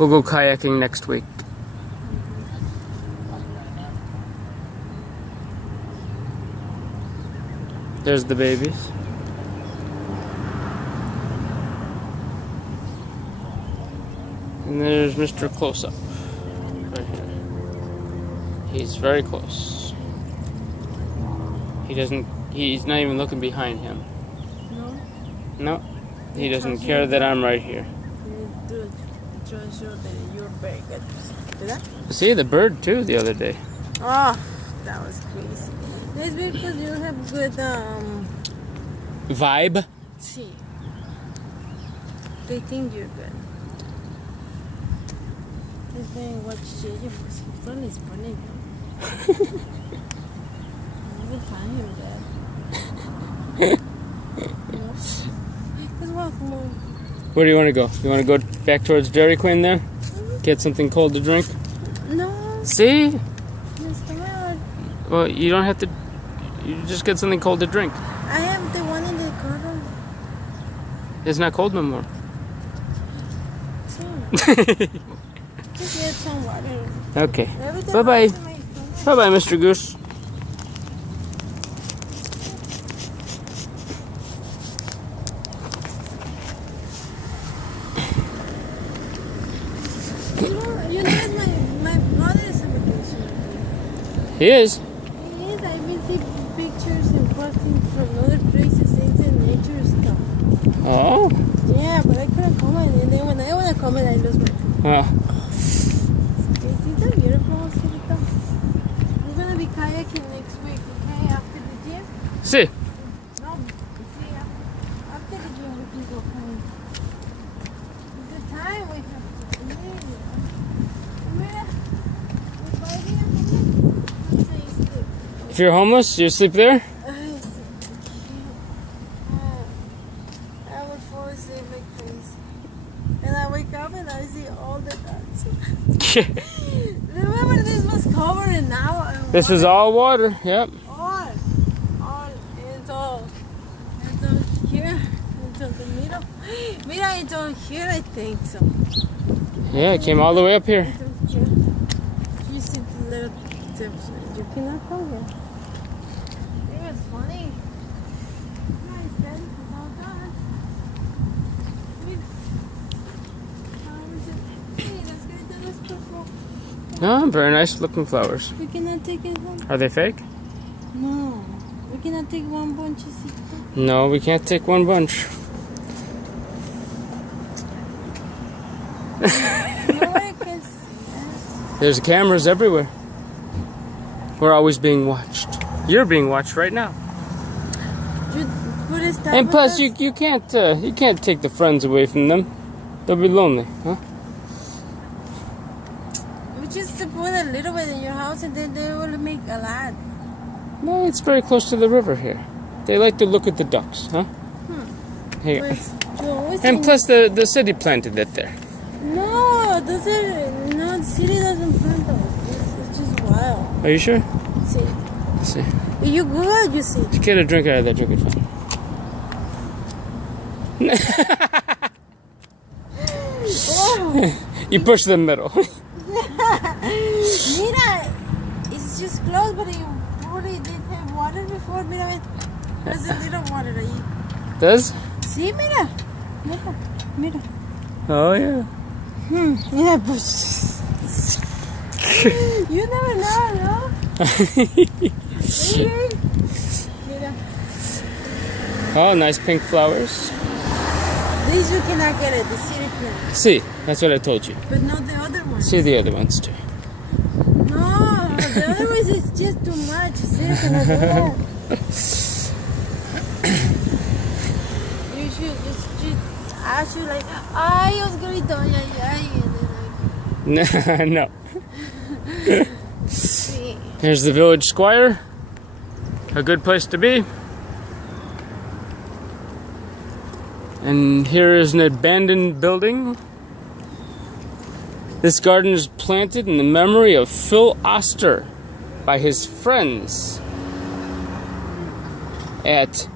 We'll go kayaking next week. There's the babies. And there's Mr. Close-Up. Right here. He's very close. He's not even looking behind him. No? No. He doesn't care that I'm right here. See the bird too the other day. Oh, that was crazy. It's because you have good vibe. See, they think you're good. He's saying what shit you phone is burning. You will find him dead. Just walk more. Where do you want to go? You want to go back towards Dairy Queen there? Get something cold to drink? No. See? It's hard. Well, you don't have to. You just get something cold to drink. I have the one in the corner. It's not cold no more. Just get some water. Okay. Bye-bye. Bye-bye, Mr. Goose. You know my brother is on vacation. He is? He is. I've been seeing pictures and posting from other places, things in nature stuff. Oh? Yeah, but I couldn't comment. And then when I want to comment, I lose my phone. Oh. Isn't that beautiful? We're going to be kayaking next week, okay? After the gym? See? No, see, after the gym we can go kayaking. It's the time we have to leave. If you're homeless, you sleep there? I would fall asleep like crazy. And I wake up and I see all the dots. Remember this was covered and now This is all water, yep. All. It's all here. It's on the middle. Mira, it's on here, I think so. Yeah, it came all the way up here. It's on here. You see the little tips. You cannot go here. It was funny. Nice, then. It's all done. Oh, very nice looking flowers. We cannot take it home. Are they fake? No. We cannot take one bunch. No, we can't take one bunch. Nobody can see us. There's cameras everywhere. We're always being watched. You're being watched right now. And plus, you can't take the friends away from them. They'll be lonely, huh? We just put a little bit in your house, and then they will make a lot. No, it's very close to the river here. They like to look at the ducks, huh? Here. And plus, the city planted it there. No, the city doesn't plant those. It's just wild. Are you sure? See. Let's see. You good, you see. Get a drink out of that drink it fine. You push the middle. Mira, it's just close, but you probably did have water before. Mira, there's a little water ahí. Does? Sí, mira. Mira. Oh, yeah. Mira, pues. You never know, no? Mira. Oh, nice pink flowers. These you cannot get at the city plant. See, that's what I told you. But not the other ones. See the other ones too. No, the other ones is just too much. City cannot do that. You should just ask you like, ay, Oscarito, ay, and then No. see. Here's the village square. A good place to be. And here is an abandoned building. This garden is planted in the memory of Phil Oster by his friends at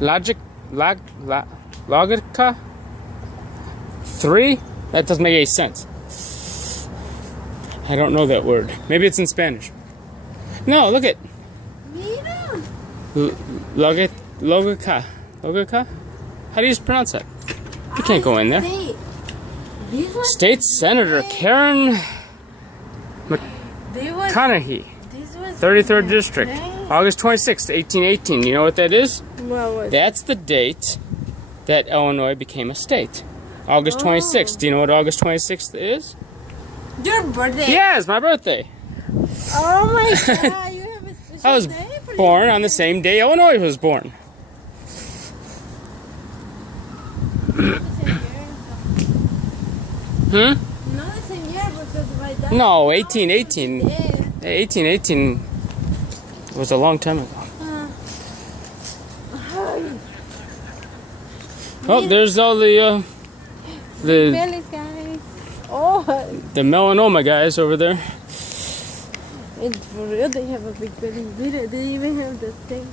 Logica 3? That doesn't make any sense. I don't know that word. Maybe it's in Spanish. No, look it. Mira. Logica. Logica? How do you pronounce that? You can't go in there. State Senator Karen McConaughey, 33rd District, August 26th, 1818. You know what that is? What? That's the date that Illinois became a state. August 26th. Do you know what August 26th is? Your birthday? Yeah, it's my birthday. Oh my God, you have a special I was day for born on the same day Illinois was born. Not the same year because my dad. No, 1818. Yeah. 1818 was a long time ago. Oh, there's all the Bellies, guys. Oh, the melanoma guys over there. it's for real. They have a big belly. They even have the thing.